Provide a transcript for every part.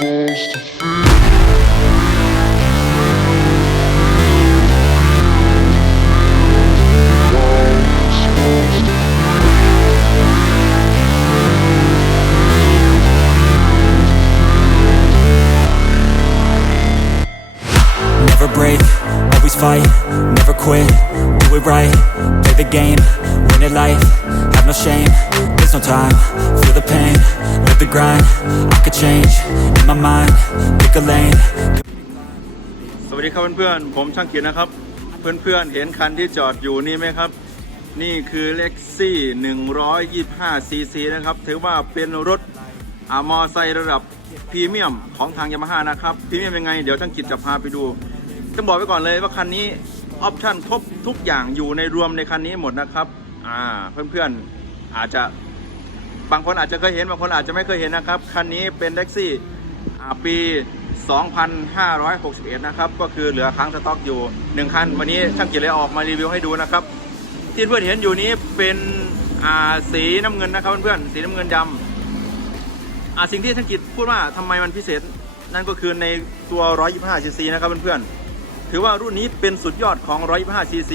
Never break, always fight, never quit, do it right, play the game, win it life, have no shame, there's no time, feel the pain, the grind, I could change, in my mind, pick a lane, สวัสดีครับเพื่อนๆ ผมช่างเกียรตินะครับ เพื่อนๆ เห็นคันที่จอดอยู่นี่ไหมครับ นี่คือ Lexi 125 cc นะครับ ถือว่าเป็นรถอามอไซระดับพรีเมียมของทางยามาฮ่านะครับ พรีเมียมยังไง เดี๋ยวช่างกิจจะพาไปดูต้องบอกไว้ก่อนเลยว่าคันนี้ออปชั่นครบทุกอย่างอยู่ในรวมในคันนี้หมดนะครับ อ่า เพื่อนๆ อาจจะ บางคนอาจจะเคยเห็นบางคนอาจจะไม่เคยเห็นนะครับคันนี้เป็นเล็กซี่ปี 2561 นะครับก็คือเหลือค้างสต็อกอยู่ 1 คัน วันนี้ช่างเกียรติเลยออกมารีวิวให้ดูนะครับ ที่เพื่อนเห็นอยู่นี้เป็นสีน้ำเงินนะครับเพื่อนๆสีน้ำเงินดำสิ่งที่ช่างกิจพูดว่าทำไมมันพิเศษนั่นก็คือในตัว 125 cc นะครับเพื่อนๆ ถือว่ารุ่นนี้เป็นสุดยอดของ 125 cc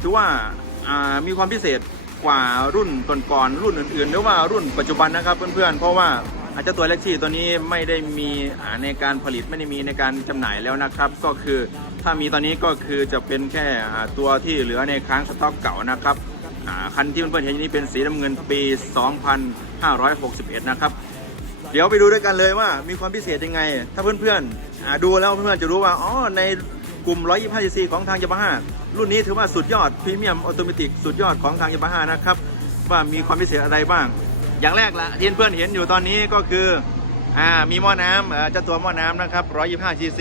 ถือว่าอ่ามีความพิเศษ กว่ารุ่นก่อนๆรุ่นอื่นๆ หรือว่ารุ่นปัจจุบันนะครับเพื่อนๆ เพราะว่าอาจจะตัวเล็กซี่ตัวนี้ไม่ได้มีในการผลิตไม่ได้มีในการจำหน่ายแล้วนะครับ ก็คือถ้ามีตอนนี้ก็คือจะเป็นแค่ตัวที่เหลือในค้างสต็อกเก่านะครับคันที่เพื่อนๆเห็นนี้เป็นสีน้ำเงินปี 2561 นะครับเดี๋ยวไปดูด้วยกันเลยว่ามีความพิเศษยังไง ถ้าเพื่อนๆดูแล้วเพื่อนๆจะรู้ว่าอ๋อใน กลุ่ม 125 cc ของทางยามาฮ่ารุ่นนี้ถือว่าสุดยอดพรีเมียมออโตเมติกสุดยอดของทางยามาฮ่านะครับว่ามีความพิเศษอะไรบ้าง อย่างแรกละที่เพื่อนเห็นอยู่ตอนนี้ก็คืออ่ามีหม้อน้ำเจ้าตัวหม้อน้ำนะครับ 125 cc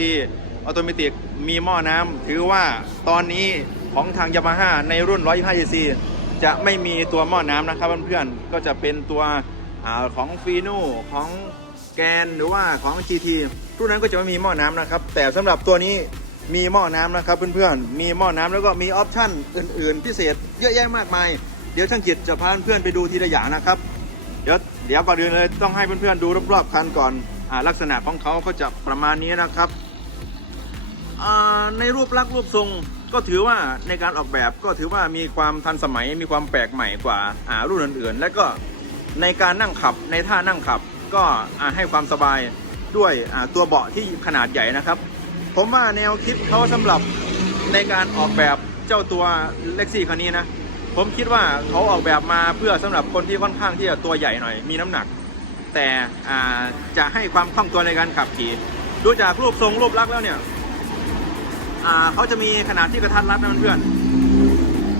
ออโตเมติกมีหม้อน้ำถือว่าตอนนี้ของทางยามาฮ่าในรุ่น 125 cc จะไม่มีตัวหม้อน้ำนะครับเพื่อนๆก็จะเป็นตัวอของฟีโน่ของแกนหรือว่าของ GT รุ่นนั้นก็จะไม่มีหม้อน้ำนะครับ แต่สำหรับตัวนี้ มีหม้อน้ำนะครับเพื่อนๆ มีหม้อน้ำแล้วก็มีออปชั่นอื่น ๆ พิเศษเยอะแยะมากมาย เดี๋ยวช่างกิจจะพาเพื่อนๆไปดูทีละอย่างนะครับ เดี๋ยวเดี๋ยวก่อนอื่นเลยต้องให้เพื่อนๆดูรอบๆคันก่อนอาลักษณะของเขาก็จะประมาณนี้นะครับอ่าในรูปลักษณ์รูปทรงก็ถือว่าในการออกแบบก็ถือว่ามีความทันสมัยมีความแปลกใหม่กว่าอ่ารุ่นอื่นๆ และก็ในการนั่งขับในท่านั่งขับ ก็ให้ความสบายด้วยตัวเบาะที่ขนาดใหญ่นะครับ ผมว่าแนวคิดเขาสำหรับในการออกแบบเจ้าตัวเล็กซี่คันนี้นะ ผมคิดว่าเขาออกแบบมาเพื่อสำหรับคนที่ค่อนข้างที่จะตัวใหญ่หน่อยมีน้ำหนัก แต่อ่าจะให้ความคล่องตัวในการขับขี่ดูจากรูปทรงรูปลักษณ์แล้วเนี่ยอ่าเขาจะมีขนาดที่กระทัดรัดนะเพื่อน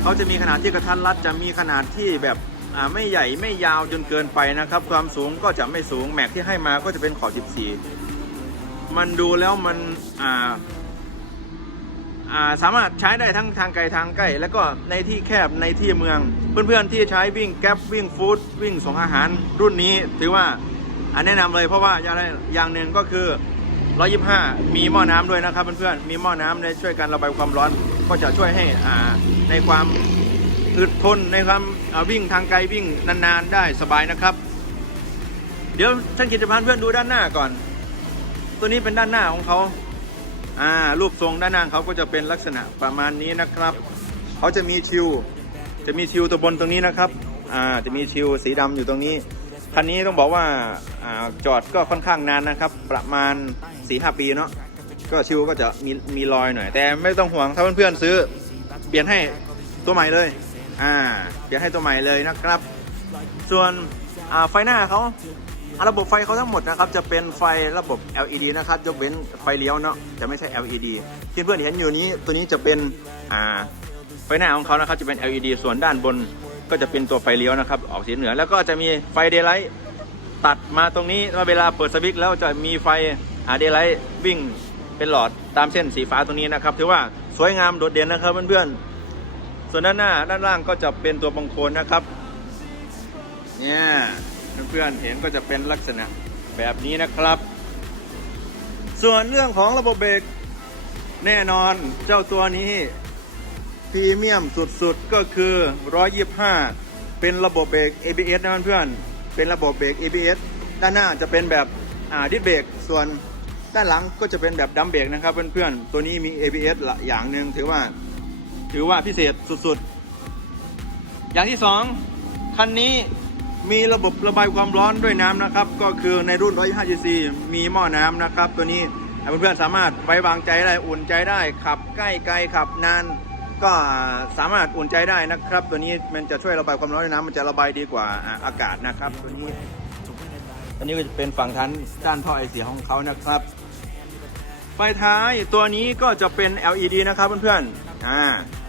เขาจะมีขนาดที่กระทัดรัดจะมีขนาดที่แบบอ่าไม่ใหญ่ไม่ยาวจนเกินไปนะครับ ความสูงก็จะไม่สูงแม็กที่ให้มาก็จะเป็นขอบ 14 มันดูแล้วมันอ่าอ่าสามารถใช้ได้ทั้งทางไกลทางใกล้ แล้วก็ในที่แคบในที่เมือง เพื่อนๆที่ใช้วิ่งแก๊ปวิ่งฟู้ดวิ่งส่งอาหารรุ่นนี้ถือว่าอันแนะนำเลยเพราะว่าอย่างไรอย่างหนึ่งก็คือ 125 มีหม้อน้ำด้วยนะครับเพื่อนๆมีหม้อน้ำในช่วยการระบายความร้อน ก็จะช่วยให้อ่าในความอึดทนในความวิ่งทางไกลวิ่งนานๆได้สบายนะครับ เดี๋ยวท่านกิจพันธ์เพื่อนดูด้านหน้าก่อน ตัวนี้เป็นด้านหน้าของเขาอ่ารูปทรงด้านหน้าเขาก็จะเป็นลักษณะประมาณนี้นะครับเขาจะมีชิวจะมีชิวตัวบนตรงนี้นะครับอ่าจะมีชิวสีดำอยู่ตรงนี้คันนี้ต้องบอกว่าอ่าจอดก็ค่อนข้างนานนะครับ ประมาณ4ีหปีเนาะก็ชิวก็จะมีมีรอยหน่อย แต่ไม่ต้องห่วงถ้าเพื่อนๆซื้อ เปลี่ยนให้ตัวใหม่เลยอ่าเปลี่ยนให้ตัวใหม่เลยนะครับ ส่วนไฟหน้าเขา ระบบไฟเขาทั้งหมดนะครับจะเป็นไฟระบบ LED นะครับยกเว้นไฟเลี้ยวเนาะจะไม่ใช่ LED ที่เพื่อนๆเห็นอยู่นี้ตัวนี้จะเป็นอ่าไฟหน้าของเขานะครับจะเป็น LED ส่วนด้านบนก็จะเป็นตัวไฟเลี้ยวนะครับ ออกสีเหนือแล้วก็จะมีไฟเดย์ไลท์ตัดมาตรงนี้ว่าเวลาเปิดสวิตช์แล้วจะมีไฟเดย์ไลท์วิ่งเป็นหลอดตามเส้นสีฟ้าตรงนี้นะครับถือว่าสวยงามโดดเด่นนะครับเพื่อนๆส่วนด้านหน้าด้านล่างก็จะเป็นตัวบังโคลนนะครับเนี่ย เพื่อนๆเห็นก็จะเป็นลักษณะแบบนี้นะครับ ส่วนเรื่องของระบบเบรกแน่นอนเจ้าตัวนี้พรีเมียมสุดๆ ก็คือ 125 เป็นระบบเบรก ABS นะเพื่อนๆเป็นระบบเบรก ABS ด้านหน้าจะเป็นแบบดิสเบรกส่วนด้านหลังก็จะเป็นแบบดัมเบรกนะครับเพื่อนๆตัวนี้มี ABS ละอย่างหนึ่งถือว่า ถือว่าพิเศษสุดๆ อย่างที่สองคันนี้ มีระบบระบายความร้อนด้วยน้ำนะครับ ก็คือในรุ่น 125cc มีหม้อน้ำนะครับ ตัวนี้เพื่อนๆสามารถไว้วางใจได้อุ่นใจได้ ขับใกล้ไกลขับนานก็สามารถอุ่นใจได้นะครับ ตัวนี้มันจะช่วยระบายความร้อนด้วยน้ำมันจะระบายดีกว่าอ่าอากาศนะครับ ตัวนี้อันนี้ก็จะเป็นฝั่งทันด้านท่อไอเสียของเขานะครับไฟท้ายตัวนี้ก็จะเป็น LED นะครับเพื่อนๆอ่า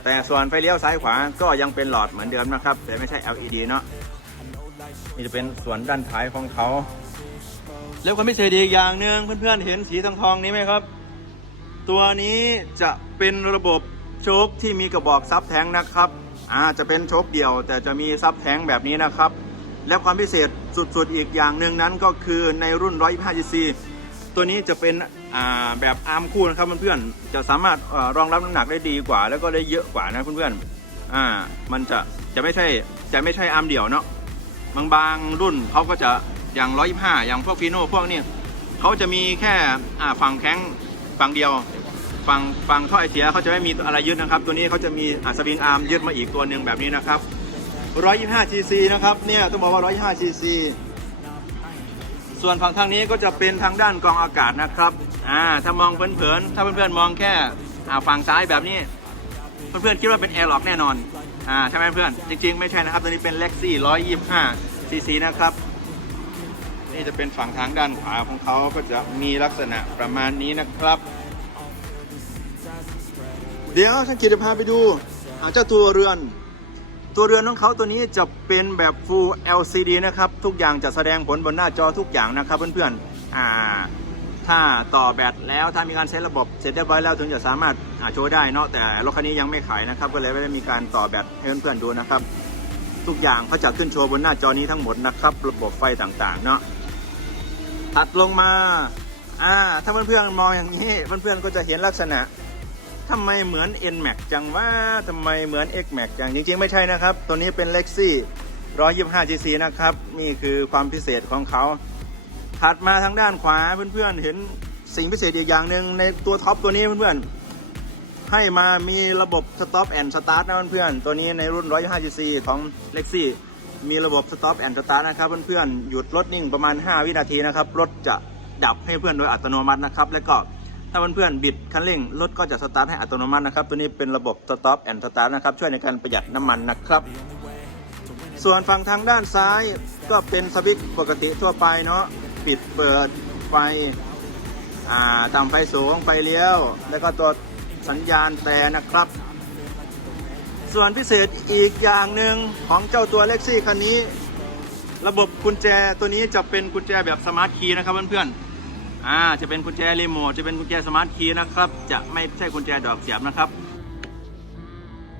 แต่ส่วนไฟเลี้ยวซ้ายขวาก็ยังเป็นหลอดเหมือนเดิมนะครับ แต่ไม่ใช่ LED เนาะ นี่จะเป็นส่วนด้านท้ายของเขา แล้วความพิเศษอีกอย่างหนึ่งเพื่อนๆเห็นสีทองทองนี้ไหมครับ ตัวนี้จะเป็นระบบโชคที่มีกระบอกซับแท้งนะครับอ่าจะเป็นโชคเดี่ยว แต่จะมีซับแท้งแบบนี้นะครับ และความพิเศษสุดๆอีกอย่างหนึ่งนั้นก็คือในรุ่น 125cc ตัวนี้จะเป็นอ่าแบบอาร์มคู่นะครับเพื่อนๆจะสามารถอรองรับน้ำหนักได้ดีกว่า แล้วก็ได้เยอะกว่านะเพื่อนๆอ่ามันจะจะไม่ใช่จะไม่ใช่อาร์มเดี่ยวเนาะ บางบางรุ่นเขาก็จะอย่าง125อย่างพวกฟีโน่พวกนี้เขาจะมีแค่ฝั่งแข้งฝั่งเดียวฝั่งฝั่งท่อไอเสียเขาจะไม่มีอะไรยึดนะครับ ตัวนี้เขาจะมีอ่าสวิงอาร์มยึดมาอีกตัวหนึ่งแบบนี้นะครับ 125cc นะครับ เนี่ยต้องบอกว่า 125cc ส่วนฝั่งทางนี้ก็จะเป็นทางด้านกองอากาศนะครับ อ่า ถ้ามองเผินๆ ถ้าเพื่อนๆ มองแค่ อ่า ฝั่งซ้ายแบบนี้ เพื่อนๆ คิดว่าเป็นแอร์ล็อกแน่นอน อ่าใช่ไหมเพื่อน จริง ๆ ไม่ใช่นะครับ ตัวนี้เป็น Lexi 125cc นะครับ นี่จะเป็นฝั่งทางด้านขวาของเขาก็จะมีลักษณะประมาณนี้นะครับ เดี๋ยวฉันกิจจะพาไปดูอ่าเจ้าตัวเรือน ตัวเรือนของเขาตัวนี้จะเป็นแบบ Full LCD นะครับ ทุกอย่างจะแสดงผลบนหน้าจอทุกอย่างนะครับเพื่อนๆอ่า ถ้าต่อแบตแล้วถ้ามีการเซตระบบเสร็จเรียบร้อยแล้วถึงจะสามารถโชว์ได้เนาะแต่รถคันนี้ยังไม่ขายนะครับ ก็เลยไม่ได้มีการต่อแบตให้เพื่อนๆดูนะครับ ทุกอย่างเขาจะขึ้นโชว์บนหน้าจอนี้ทั้งหมดนะครับ ระบบไฟต่างๆเนาะถัดลงมาอ่าถ้าเพื่อนๆมองอย่างนี้เพื่อนๆก็จะเห็นลักษณะทำไมเหมือน N Max จังว่าทำไมเหมือน X Max จังจริงๆ ไม่ใช่นะครับ ตัวนี้เป็น Lexi 125cc นะครับ นี่คือความพิเศษของเขา ถัดมาทางด้านขวาเพื่อนๆเห็นสิ่งพิเศษอีกอย่างหนึ่งในตัวท็อปตัวนี้เพื่อนๆให้มามีระบบ Stop and Start นะเพื่อนๆตัวนี้ในรุ่น 125cc ของ Lexi มีระบบ Stop and Start นะครับเพื่อนๆหยุดรถนิ่งประมาณ 5 วินาทีนะครับรถจะดับให้เพื่อนโดยอัตโนมัตินะครับแล้วก็ถ้าเพื่อนๆบิดคันเร่งรถก็จะสตาร์ทให้อัตโนมัตินะครับ ตัวนี้เป็นระบบ Stop and Start นะครับ ช่วยในการประหยัดน้ำมันนะครับ ส่วนฝั่งทางด้านซ้ายก็เป็นสวิตช์ปกติทั่วไปเนาะ ปิดเปิดไฟอ่าต่ำไฟสูงไฟเลี้ยว แล้วก็ตัวสัญญาณแตรนะครับ ส่วนพิเศษอีกอย่างหนึ่งของเจ้าตัวเล็กซี่คันนี้ ระบบกุญแจตัวนี้จะเป็นกุญแจแบบสมาร์ทคีย์นะครับเพื่อนๆอ่าจะเป็นกุญแจรีโมทจะเป็นกุญแจสมาร์ทคีย์นะครับ จะไม่ใช่กุญแจดอกเสียบนะครับ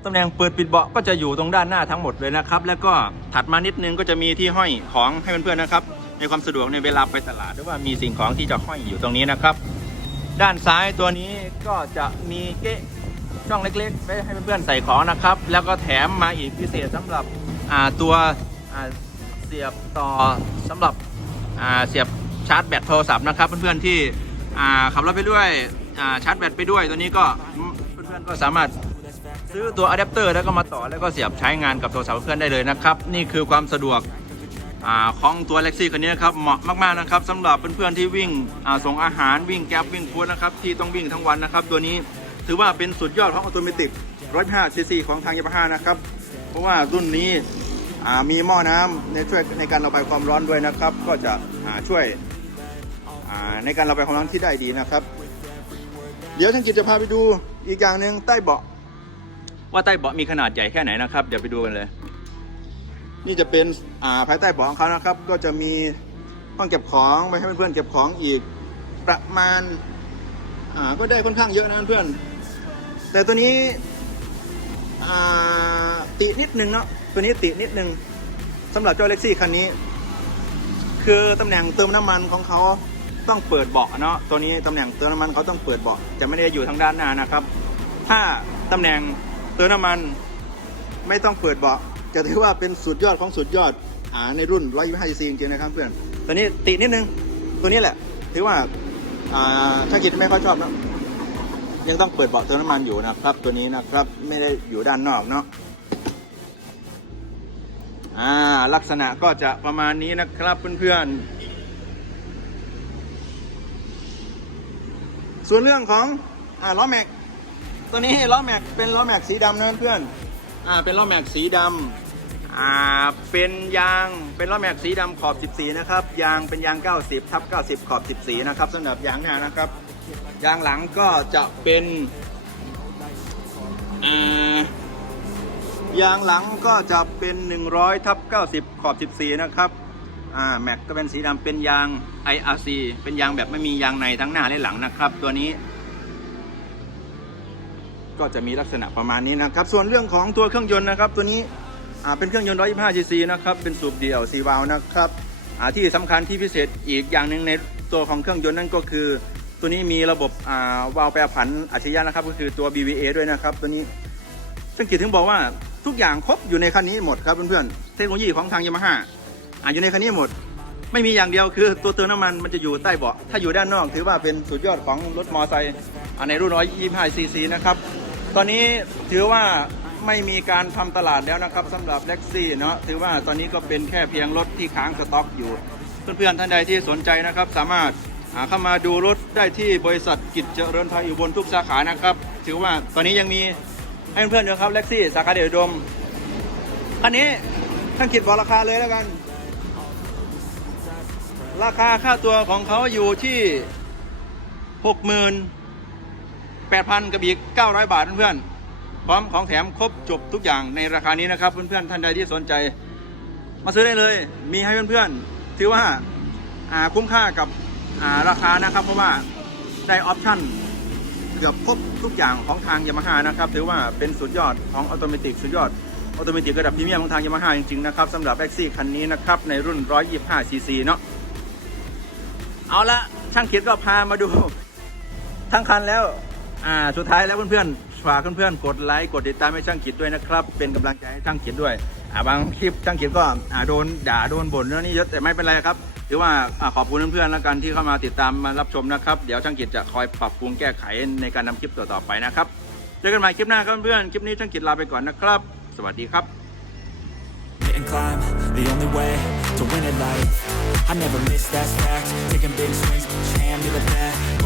ตำแหน่งเปิดปิดเบาะก็จะอยู่ตรงด้านหน้าทั้งหมดเลยนะครับ แล้วก็ถัดมานิดนึงก็จะมีที่ห้อยของให้เพื่อนๆนะครับ ในความสะดวกในเวลาไปตลาดหรือว่ามีสิ่งของที่จะห้อยอยู่ตรงนี้นะครับ ด้านซ้ายตัวนี้ก็จะมีเก๊ะช่องเล็กๆไว้ให้เพื่อนๆใส่ของนะครับ แล้วก็แถมมาอีกพิเศษสำหรับตัวเสียบต่อสำหรับเสียบชาร์จแบตโทรศัพท์นะครับ เพื่อนๆที่ขับรถไปด้วยชาร์จแบตไปด้วยตัวนี้ก็เพื่อนๆก็สามารถซื้อตัวอะแดปเตอร์แล้วก็มาต่อแล้วก็เสียบใช้งานกับโทรศัพท์เพื่อนได้เลยนะครับ นี่คือความสะดวก ของตัวเล็กซี่คันนี้นะครับเหมาะมากๆนะครับสำหรับเพื่อนๆที่วิ่งส่งอาหารวิ่งแก๊ปวิ่งฟู้ดนะครับที่ต้องวิ่งทั้งวันนะครับ ตัวนี้ถือว่าเป็นสุดยอดของออโตเมติก105ซีซีของทางยามาฮ่านะครับ เพราะว่ารุ่นนี้มีหม้อน้ำในช่วยในการระบายความร้อนด้วยนะครับ ก็จะช่วยในการระบายความร้อนที่ได้ดีนะครับ เดี๋ยวท่านกิจจะพาไปดูอีกอย่างหนึ่งใต้เบาะว่าใต้เบาะมีขนาดใหญ่แค่ไหนนะครับ เดี๋ยวไปดูกันเลย นี่จะเป็นาภายใต้เบาะของเขานะครับ ก็จะมีห้องเก็บของไว้ให้เพื่อนๆเก็บของอีกประมาณาก็ได้ค่อนข้างเยอะนะเพื่อน แต่ตัวนี้ตินิดนึงเนาะตัวนี้ตินิดนึงสำหรับเจ้าเล็กซี่คันนี้ คือตำแหน่งเติมน้ำมันของเขาต้องเปิดเบาะเนาะตัวนี้ตำแหน่งเติมน้ำมันเขาต้องเปิดเบาะจะไม่ได้อยู่ทางด้านหน้านะครับ ถ้าตำแหน่งเติมน้ำมันไม่ต้องเปิดเบาะ จะถือว่าเป็นสุดยอดของสุดยอดอ่าในรุ่น125 cc จริงๆนะครับเพื่อนตัวนี้ตินิดนึงตัวนี้แหละ ถือว่าอ่าช่างกิจไม่ค่อยชอบนะยังต้องเปิดเบาะเติมน้ำมันอยู่นะครับ ตัวนี้นะครับไม่ได้อยู่ด้านนอกเนาะอ่าลักษณะก็จะประมาณนี้นะครับเพื่อนๆส่วนเรื่องของอ่าล้อแม็กตัวนี้ล้อแม็กเป็นล้อแม็กสีดำนะเพื่อน อ่าเป็นล้อแม็กสีดำอ่าเป็นยางเป็นล้อแม็กสีดำขอบ 14 นะครับ ยางเป็นยาง 90ทับ90 ขอบ 14 นะครับสำหรับยางหน้านะครับ ยางหลังก็จะเป็นอ่ายางหลังก็จะเป็น 100ทับ90 ขอบ 14 นะครับอ่าแม็กก็เป็นสีดำเป็นยาง IRC เป็นยางแบบไม่มียางในทั้งหน้าและหลังนะครับ ตัวนี้ ก็จะมีลักษณะประมาณนี้นะครับ ส่วนเรื่องของตัวเครื่องยนต์นะครับ ตัวนี้เป็นเครื่องยนต์ 125 cc นะครับ เป็นสูบเดี่ยว4วาล์วนะครับที่สำคัญที่พิเศษอีกอย่างหนึ่งในตัวของเครื่องยนต์นั่นก็คือ ตัวนี้มีระบบาวาล์วแปรผันอัจฉริยะนะครับ ก็คือตัว BVA ด้วยนะครับ ตัวนี้ซึ่งกิจถึงบอกว่าทุกอย่างครบอยู่ในคันนี้หมดครับเพื่อนๆเทคโนโลยีของทางยามาฮ่าอยู่ในคันนี้หมด ไม่มีอย่างเดียวคือตัวเติมน้ำมันมันจะอยู่ใต้เบาะถ้าอยู่ด้านนอกถือว่าเป็นสุดยอดของรถมอเตอร์ไซค์ในรุ่น125 cc นะครับ ตอนนี้ถือว่าไม่มีการทำตลาดแล้วนะครับสำหรับแล็กซี่เนาะถือว่าตอนนี้ก็เป็นแค่เพียงรถที่ค้างสต็อกอยู่ เพื่อนๆท่านใดที่สนใจนะครับ สามารถหาเข้ามาดูรถได้ที่บริษัทกิจเจริญไทยอยู่บนทุกสาขานะครับ ถือว่าตอนนี้ยังมีให้เพื่อนๆเยอะครับแล็กซี่สาขาเดชอุดมคันนี้ท่านคิดบอกราคาเลยแล้วกัน ราคาค่าตัวของเขาอยู่ที่หกหมื่น 8,000กับอีก 900 บาทเพื่อนๆพร้อมของแถมครบจบทุกอย่างในราคานี้นะครับ เพื่อนๆท่านใดที่สนใจ มาซื้อได้เลย มีให้เพื่อนๆถือว่าอ่าคุ้มค่ากับอ่าราคานะครับ เพราะว่าได้ออปชั่นเกือบครบทุกอย่างของทางยามาฮ่านะครับถือว่าเป็นสุดยอดของออโตเมติกสุดยอดออโตเมติกระดับพรีเมียมของทางยามาฮ่าจริงๆนะครับสำหรับแท็กซี่คันนี้นะครับในรุ่น 125 ซีซีเนาะเอาละช่างคิดก็พามาดูทั้งคันแล้ว อ่าสุดท้ายแล้วเพื่อนๆฝากเพื่อนๆกดไลค์กดติดตามให้ช่างคิดด้วยนะครับ เป็นกำลังใจให้ช่างคิดด้วยอ่าบางคลิปช่างคิดก็อ่าโดนด่าโดนบ่นเรื่องนี้เยอะแต่ไม่เป็นไรครับถือว่าอ่าขอบคุณเพื่อนๆแล้วกันที่เข้ามาติดตามมารับชมนะครับเดี๋ยวช่างคิดจะคอยปรับปรุงแก้ไขในการนำคลิปต่อๆไปนะครับเจอกันใหม่คลิปหน้าครับเพื่อนๆคลิปนี้ช่างคิดลาไปก่อนนะครับ สวัสดีครับ and climb the only way to win at life I never miss that's fact taking big swings each hand to the bat